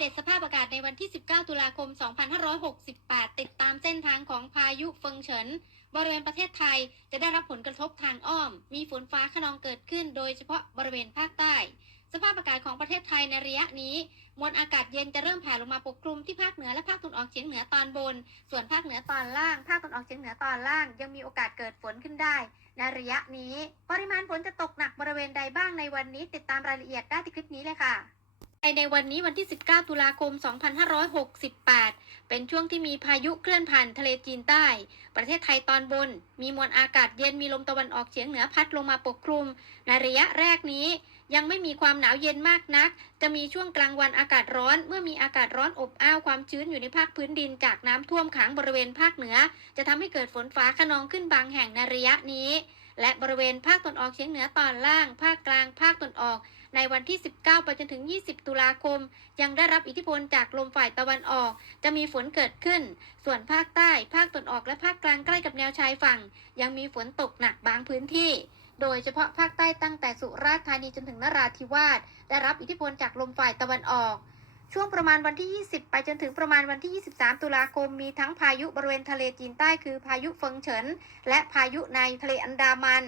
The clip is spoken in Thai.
เดตสภาพอากาศในวันที่ 19 ตุลาคม 2568 ติดตามเส้นทางของพายุเฟิงเฉิน บริเวณประเทศไทยจะได้รับผลกระทบทางอ้อม มีฝนฟ้าขนองเกิดขึ้น โดยเฉพาะบริเวณภาคใต้ สภาพอากาศของประเทศไทยในระยะนี้ มวลอากาศเย็นจะเริ่มแผ่ลงมาปกคลุมที่ภาคเหนือและภาคตะวันออกเฉียงเหนือตอนบน ส่วนภาคเหนือตอนล่าง ภาคตะวันออกเฉียงเหนือตอนล่าง ยังมีโอกาสเกิดฝนขึ้นได้ในระยะนี้ ปริมาณฝนจะตกหนักบริเวณใดบ้างในวันนี้ ติดตามรายละเอียดได้ที่คลิปนี้เลยค่ะ ในวันนี้วันที่ 19 ตุลาคม 2568 เป็นช่วงที่มีพายุเคลื่อนผ่านทะเลจีนใต้ ประเทศไทยตอนบน มีมวลอากาศเย็นมีลมตะวันออกเฉียงเหนือพัดลงมาปกคลุม ในระยะแรกนี้ยังไม่มีความหนาวเย็นมากนัก จะมีช่วงกลางวันอากาศร้อน เมื่อมีอากาศร้อนอบอ้าวความชื้นอยู่ในภาคพื้นดินจากน้ำท่วมขังบริเวณภาคเหนือ จะทำให้เกิดฝนฟ้าขนองขึ้นบางแห่งในระยะนี้ และบริเวณภาคตะวันออกเฉียงเหนือตอนล่าง ภาคกลาง ภาคตะวันออก ในวันที่ 19 ไปจนถึง 20 ตุลาคม ยังได้รับอิทธิพลจากลมฝ่ายตะวันออก จะมีฝนเกิดขึ้น ส่วนภาคใต้ ภาคตะวันออกและภาคกลางใกล้กับแนวชายฝั่ง ยังมีฝนตกหนักบางพื้นที่ โดยเฉพาะภาคใต้ตั้งแต่สุราษฎร์ธานีจนถึงนราธิวาสได้รับอิทธิพลจากลมฝ่ายตะวันออก ช่วงประมาณวันที่ 20 ไปจนถึงประมาณวันที่ 23 ตุลาคม มีทั้งพายุบริเวณทะเลจีนใต้คือพายุเฟิงเฉิน และพายุในทะเลอันดามัน